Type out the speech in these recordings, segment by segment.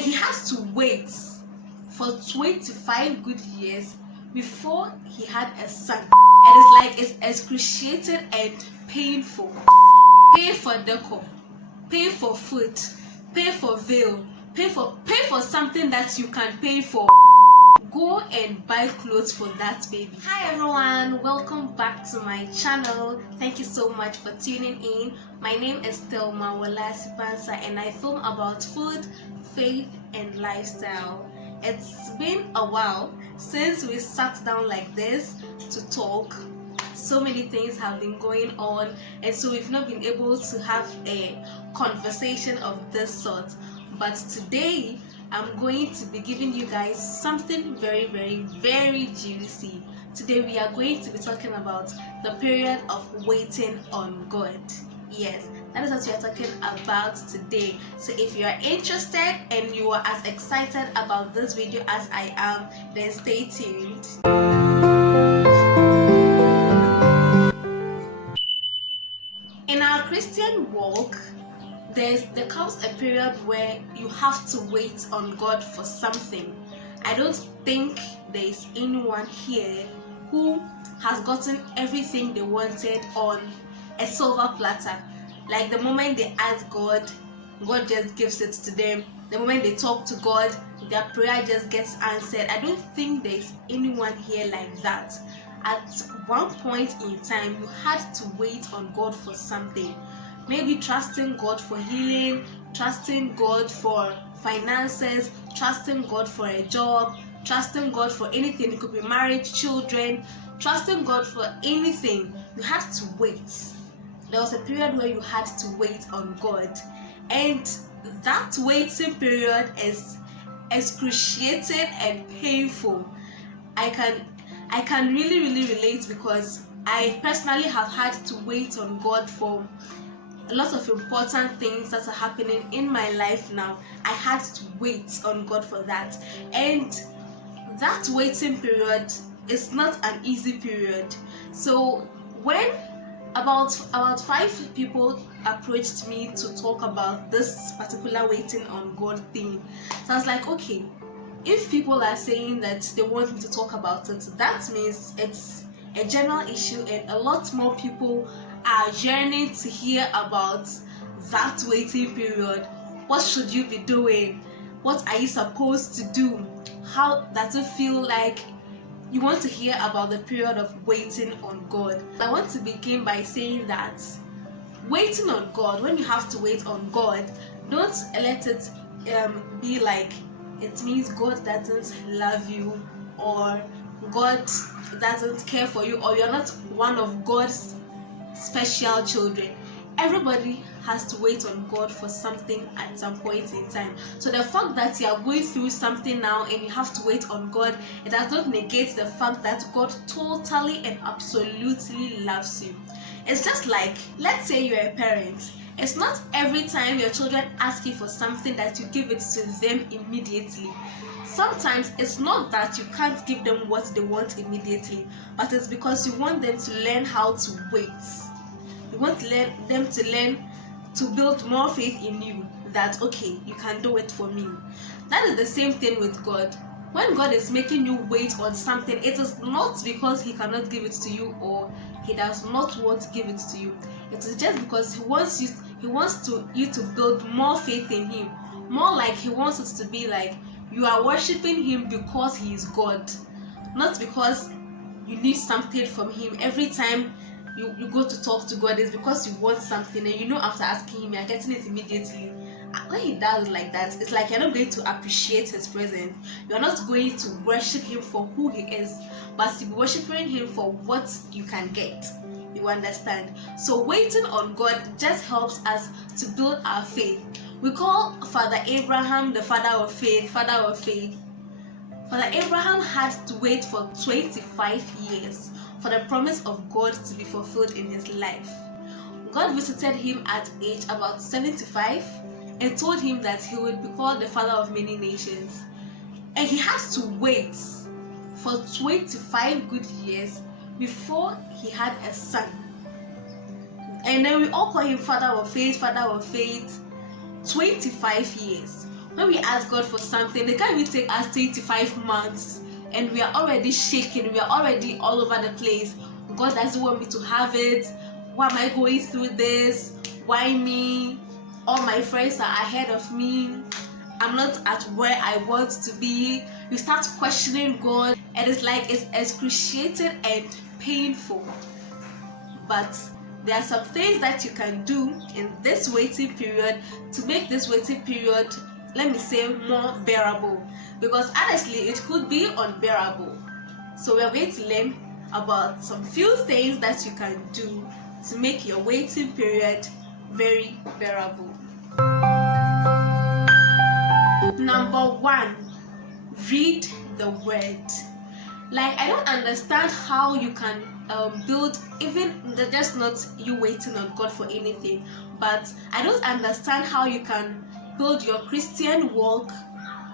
and he has to wait for 25 good years before he had a son. And it's like it's excruciating and painful. Pay for decor, pay for food, pay for veil, pay for something that you can pay for. Go and buy clothes for that baby. Hi everyone, welcome back to my channel. Thank you so much for tuning in. My name is Thelmaworlasi and I film about food, faith and lifestyle. It's been a while since we sat down like this to talk. So many things have been going on, and so we've not been able to have a conversation of this sort. But today I'm going to be giving you guys something very juicy. Today we are going to be talking about the period of waiting on God. Yes, that is what we are talking about today. So if you are interested and you are as excited about this video as I am, then stay tuned. In our Christian walk, there comes a period where you have to wait on God for something. I don't think there is anyone here who has gotten everything they wanted on a silver platter. Like the moment they ask God, God just gives it to them. The moment they talk to God, their prayer just gets answered. I don't think there is anyone here like that. At one point in time, you had to wait on God for something. Maybe trusting God for healing, trusting God for finances, trusting God for a job, trusting God for anything. It could be marriage, children, trusting God for anything. You had to wait. There was a period where you had to wait on God, and that waiting period is excruciating and painful. I can really relate, because I personally have had to wait on God for a lot of important things that are happening in my life now. I had to wait on God for that, and that waiting period is not an easy period. So when about 5 people approached me to talk about this particular waiting on God thing, so I was like, okay, if people are saying that they want me to talk about it, that means it's a general issue and a lot more people are yearning to hear about that waiting period. What should you be doing? What are you supposed to do? How does it feel like? You want to hear about the period of waiting on God. I want to begin by saying that waiting on God, when you have to wait on God, don't let it be like it means God doesn't love you, or God doesn't care for you, or you're not one of God's special children. Everybody has to wait on God for something at some point in time. So the fact that you are going through something now and you have to wait on God, it does not negate the fact that God totally and absolutely loves you. It's just like, let's say you're a parent. It's not every time your children ask you for something that you give it to them immediately. Sometimes it's not that you can't give them what they want immediately, but it's because you want them to learn how to wait. You want them to learn to build more faith in you, that okay, you can do it for me. That is the same thing with God. When God is making you wait on something, it is not because he cannot give it to you or he does not want to give it to you. It is just because he wants you to build more faith in him. More like he wants it to be like you are worshiping him because he is God, not because you need something from him. Every time you go to talk to God, it's because you want something, and you know after asking him you're getting it immediately. When he does like that, it's like you're not going to appreciate his presence. You're not going to worship him for who he is, but you're worshiping him for what you can get. You understand? So waiting on God just helps us to build our faith. We call Father Abraham the father of faith. Father Abraham had to wait for 25 years for the promise of God to be fulfilled in his life. God visited him at age about 75 and told him that he would be called the father of many nations. And he has to wait for 25 good years before he had a son. And then we all call him father of faith, 25 years. when we ask God for something, it can't even take us 25 months and we are already shaking, we are already all over the place. God doesn't want me to have it. Why am I going through this? Why me? All my friends are ahead of me. I'm not at where I want to be. You start questioning God, and it's like it's excruciating and painful. But there are some things that you can do in this waiting period to make this waiting period, let me say, more bearable. Because honestly, it could be unbearable. So we are going to learn about some few things that you can do to make your waiting period very bearable. Number 1, read the word. Like, I don't understand how you can build, even just not you waiting on God for anything, but I don't understand how you can build your Christian walk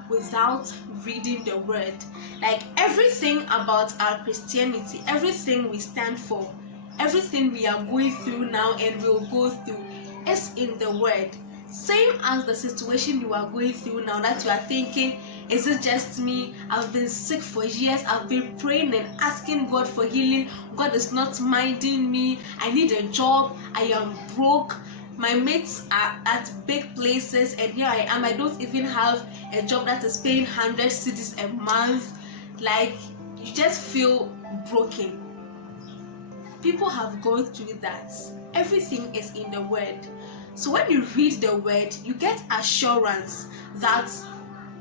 without reading the word. Like, everything about our Christianity, everything we stand for, everything we are going through now and will go through is in the word. Same as the situation you are going through now, that you are thinking, is it just me? I've been sick for years, I've been praying and asking God for healing, God is not minding me, I need a job, I am broke, my mates are at big places and here I am, I don't even have a job that is paying 100 cedis a month. Like, you just feel broken. People have gone through that. Everything is in the word. So when you read the word, you get assurance that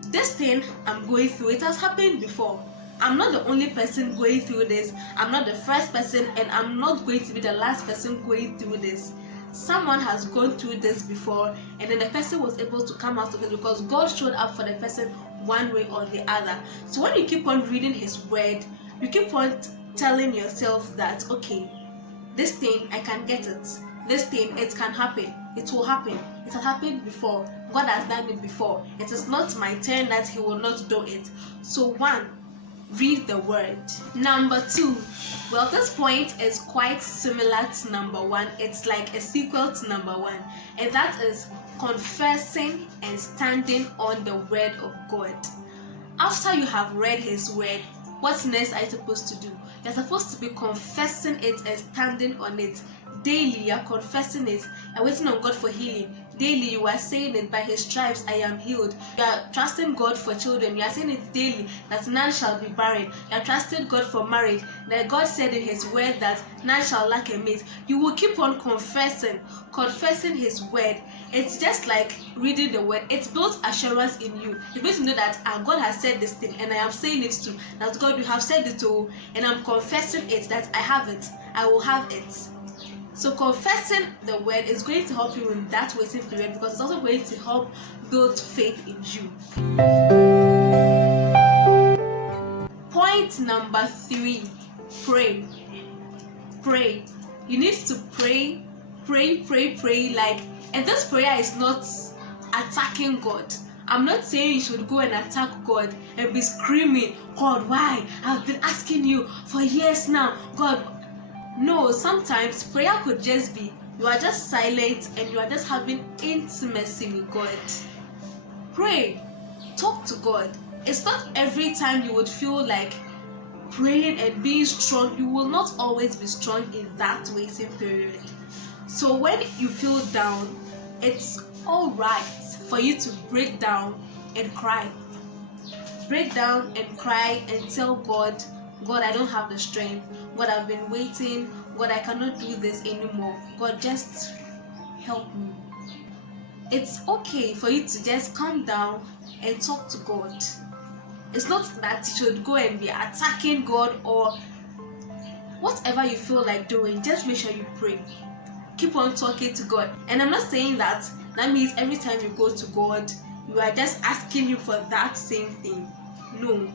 this thing I'm going through, it has happened before. I'm not the only person going through this. I'm not the first person, and I'm not going to be the last person going through this. Someone has gone through this before, and then the person was able to come out of it because God showed up for the person one way or the other. So when you keep on reading His word, you keep on telling yourself that, okay, this thing, I can get it. This thing, it can happen. It will happen. It has happened before. God has done it before. It is not my turn that He will not do it. So 1, read the word. Number 2, well, this point is quite similar to number 1. It's like a sequel to number 1, and that is confessing and standing on the word of God. After you have read His word, what next are you supposed to do? You're supposed to be confessing it and standing on it. Daily, you are confessing it. You're waiting on God for healing. Daily, you are saying it, by His stripes I am healed. You are trusting God for children. You are saying it daily, that none shall be barren. You are trusting God for marriage, that God said in His word that none shall lack a mate. You will keep on confessing His word. It's just like reading the word. It builds assurance in you. You need to know that God has said this thing, and I am saying it too. That God, you have said it too, and I'm confessing it, that I have it. I will have it. So confessing the word is going to help you in that waiting period, because it's also going to help build faith in you. Point number 3, pray. Pray. You need to pray. Like, and this prayer is not attacking God. I'm not saying you should go and attack God and be screaming, God, why? I've been asking you for years now. God, no, sometimes prayer could just be you are just silent and you are just having intimacy with God. Pray. Talk to God. It's not every time you would feel like praying and being strong. You will not always be strong in that waiting period. So when you feel down, it's alright for you to break down and cry. Break down and cry and tell God, God, I don't have the strength. God, I've been waiting. God, I cannot do this anymore. God, just help me. It's okay for you to just calm down and talk to God. It's not that you should go and be attacking God or whatever you feel like doing. Just make sure you pray. Keep on talking to God. And I'm not saying that means every time you go to God, you are just asking Him for that same thing. No.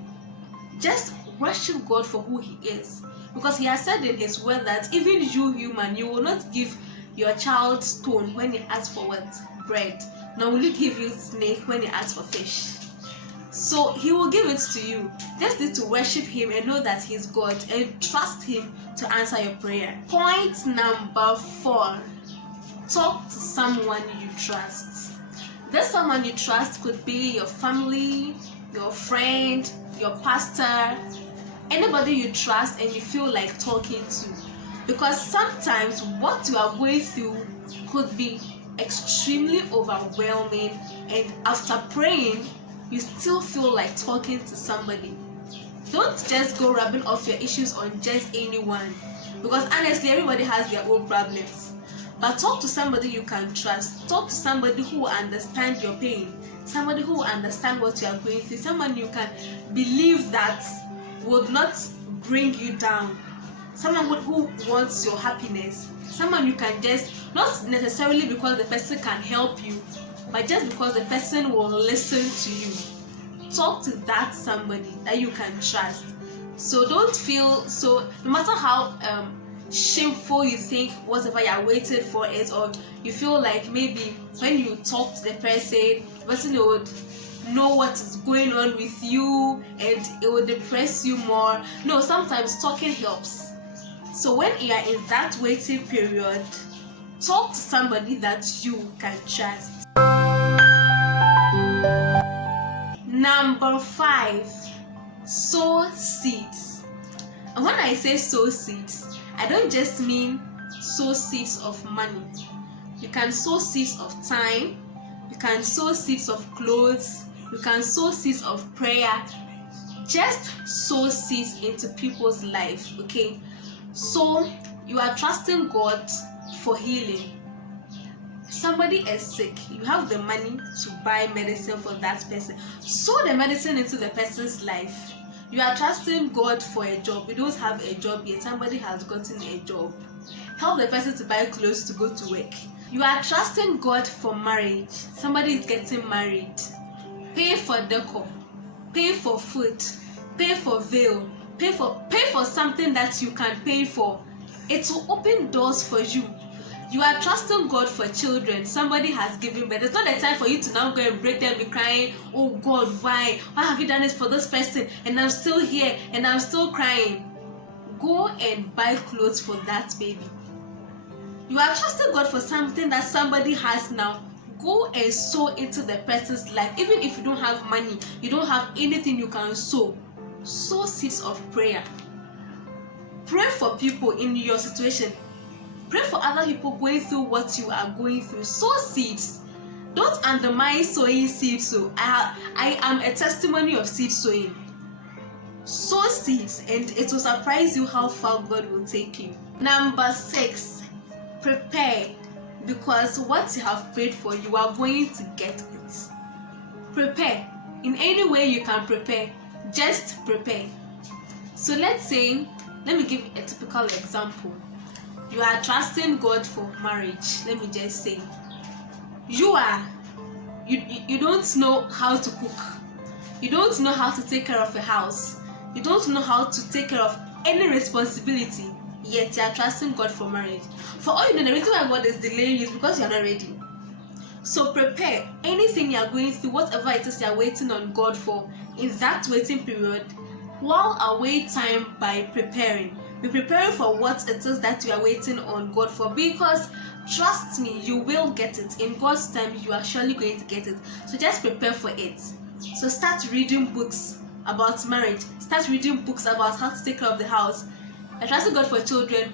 Just worship God for who He is, because He has said in His word that even you, human, you will not give your child stone when he asks for what? Bread. Nor will He give you snake when he asks for fish. So He will give it to you. Just need to worship Him and know that He's God and trust Him to answer your prayer. Point number 4, talk to someone you trust. This someone you trust could be your family, your friend, your pastor, anybody you trust and you feel like talking to. Because sometimes what you are going through could be extremely overwhelming, and after praying, you still feel like talking to somebody. Don't just go rubbing off your issues on just anyone, because honestly, everybody has their own problems. But talk to somebody you can trust. Talk to somebody who understands your pain, somebody who understands what you are going through, someone you can believe that would not bring you down, someone who wants your happiness, someone you can just, not necessarily because the person can help you, but just because the person will listen to you. Talk to that somebody that you can trust. So don't feel so, no matter how shameful you think whatever you're waiting for is, or you feel like maybe when you talk to the person would know what is going on with you and it will depress you more. No, sometimes talking helps. So when you are in that waiting period, talk to somebody that you can trust. Number 5, sow seeds. And when I say sow seeds, I don't just mean sow seeds of money. You can sow seeds of time, you can sow seeds of clothes, you can sow seeds of prayer. Just sow seeds into people's life, okay? So you are trusting God for healing. Somebody is sick, you have the money to buy medicine for that person. Sow the medicine into the person's life. You are trusting God for a job. You don't have a job yet, somebody has gotten a job. Help the person to buy clothes to go to work. You are trusting God for marriage. Somebody is getting married. Pay for decor, pay for food, pay for veil, pay for something that you can pay for. It will open doors for you. You are trusting God for children. Somebody has given birth. It's not the time for you to now go and break them, be crying, oh God, why have you done this for this person, and I'm still here and I'm still crying. Go and buy clothes for that baby. You are trusting God for something that somebody has now. Go and sow into the person's life. Even if you don't have money, you don't have anything you can sow. Sow seeds of prayer. Pray for people in your situation. Pray for other people going through what you are going through. Sow seeds. Don't undermine sowing seeds. So I am a testimony of seed sowing. Sow seeds and it will surprise you how far God will take you. Number 6, prepare. Because what you have prayed for, you are going to get it. Prepare. In any way you can prepare, just prepare. So let's say, let me give a typical example. You are trusting God for marriage. Let me just say, you don't know how to cook. You don't know how to take care of a house. You don't know how to take care of any responsibility. Yet you are trusting God for marriage. For all you know, the reason why God is delaying you is because you are not ready. So prepare. Anything you are going through, whatever it is you are waiting on God for, in that waiting period, while away time by preparing. Be preparing for what it is that you are waiting on God for, because trust me, you will get it. In God's time, you are surely going to get it. So just prepare for it. So start reading books about marriage. Start reading books about how to take care of the house. And trusting God for children.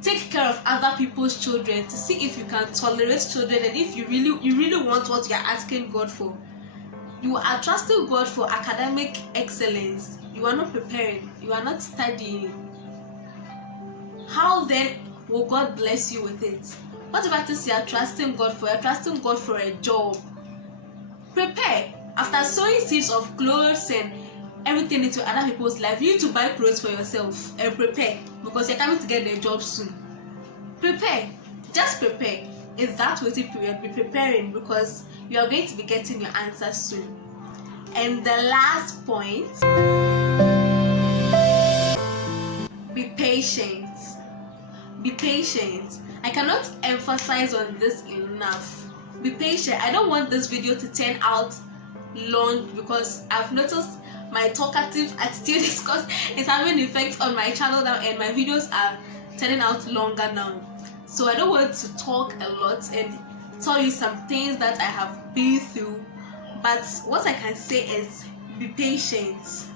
Take care of other people's children to see if you can tolerate children, and if you really want what you are asking God for. You are trusting God for academic excellence. You are not preparing. You are not studying. How then will God bless you with it? Whatever it is you are trusting God for, you are trusting God for a job. Prepare. After sowing seeds of clothes and everything into other people's life, you need to buy clothes for yourself and prepare, because you're coming to get a job soon. Prepare. Just prepare. In that waiting period, be preparing, because you are going to be getting your answers soon. And the last point, be patient. Be patient. I cannot emphasize on this enough. Be patient. I don't want this video to turn out long, because I've noticed my talkative attitude is having an effect on my channel now, and my videos are turning out longer now. So I don't want to talk a lot, and tell you some things that I have been through, but what I can say is be patient.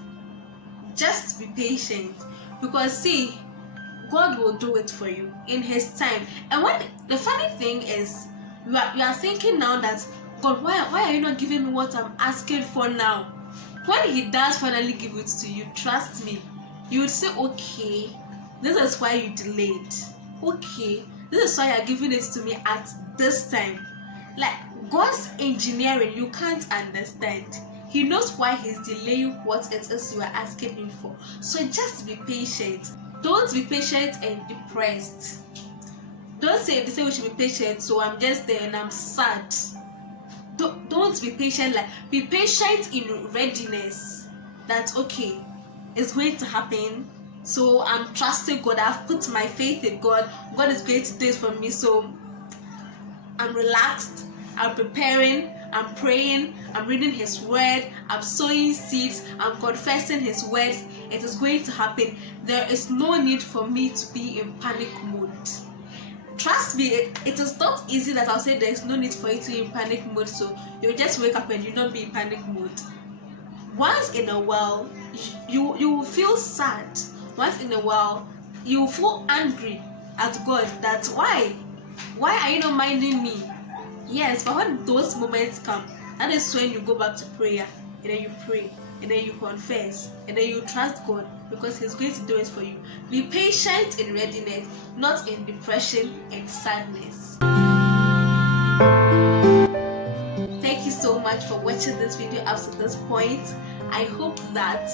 Just be patient, because see, God will do it for you in His time. And what the funny thing is, you are thinking now that, God, why are you not giving me what I'm asking for now? When He does finally give it to you, trust me, you would say, okay, this is why you delayed. Okay, this is why you're giving it to me at this time. Like, God's engineering, you can't understand. He knows why He's delaying what it is you are asking Him for. So just be patient. Don't be patient and depressed. Don't say, they say we should be patient, so I'm just there and I'm sad. Don't be patient. Like, be patient in readiness. That okay, it's going to happen. So I'm trusting God. I've put my faith in God. God is going to do it for me. So I'm relaxed. I'm preparing. I'm praying. I'm reading His word. I'm sowing seeds. I'm confessing His words. It is going to happen. There is no need for me to be in panic mode. Trust me, it is not easy that I'll say there is no need for you to be in panic mode, so you'll just wake up and you'll not be in panic mode. Once in a while, you will feel sad. Once in a while, you will feel angry at God that why are you not minding me? Yes, but when those moments come, that is when you go back to prayer, and then you pray, and then you confess, and then you trust God, because He's going to do it for you. Be patient in readiness, not in depression and sadness. Thank you so much for watching this video up to this point. I hope that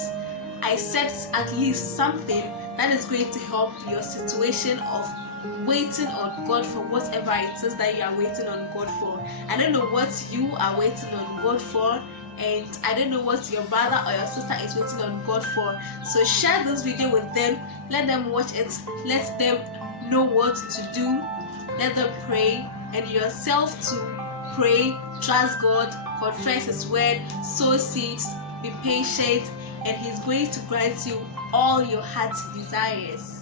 I said at least something that is going to help your situation of waiting on God for whatever it is that you are waiting on God for. I don't know what you are waiting on God for, and I don't know what your brother or your sister is waiting on God for. So share this video with them, let them watch it, let them know what to do, let them pray, and yourself to pray, trust God, confess His word, sow seeds, be patient, and He's going to grant you all your heart's desires.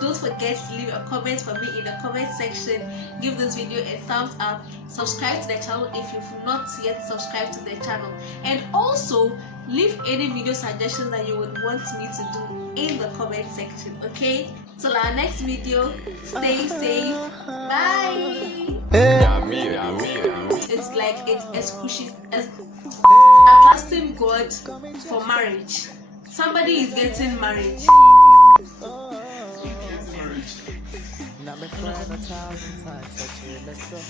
Don't forget to leave a comment for me in the comment section. Give this video a thumbs up. Subscribe to the channel if you've not yet subscribed to the channel. And also, leave any video suggestions that you would want me to do in the comment section. Okay? Till our next video, stay safe. Bye! It's like it's pushy. I'm trusting God for marriage. Somebody is getting married. Not my friend 1,000 times, such a lesson.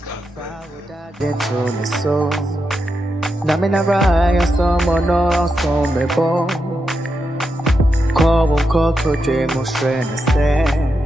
If I would die, get to me so. Naminara, someone or some me bo. Call to dream, or say.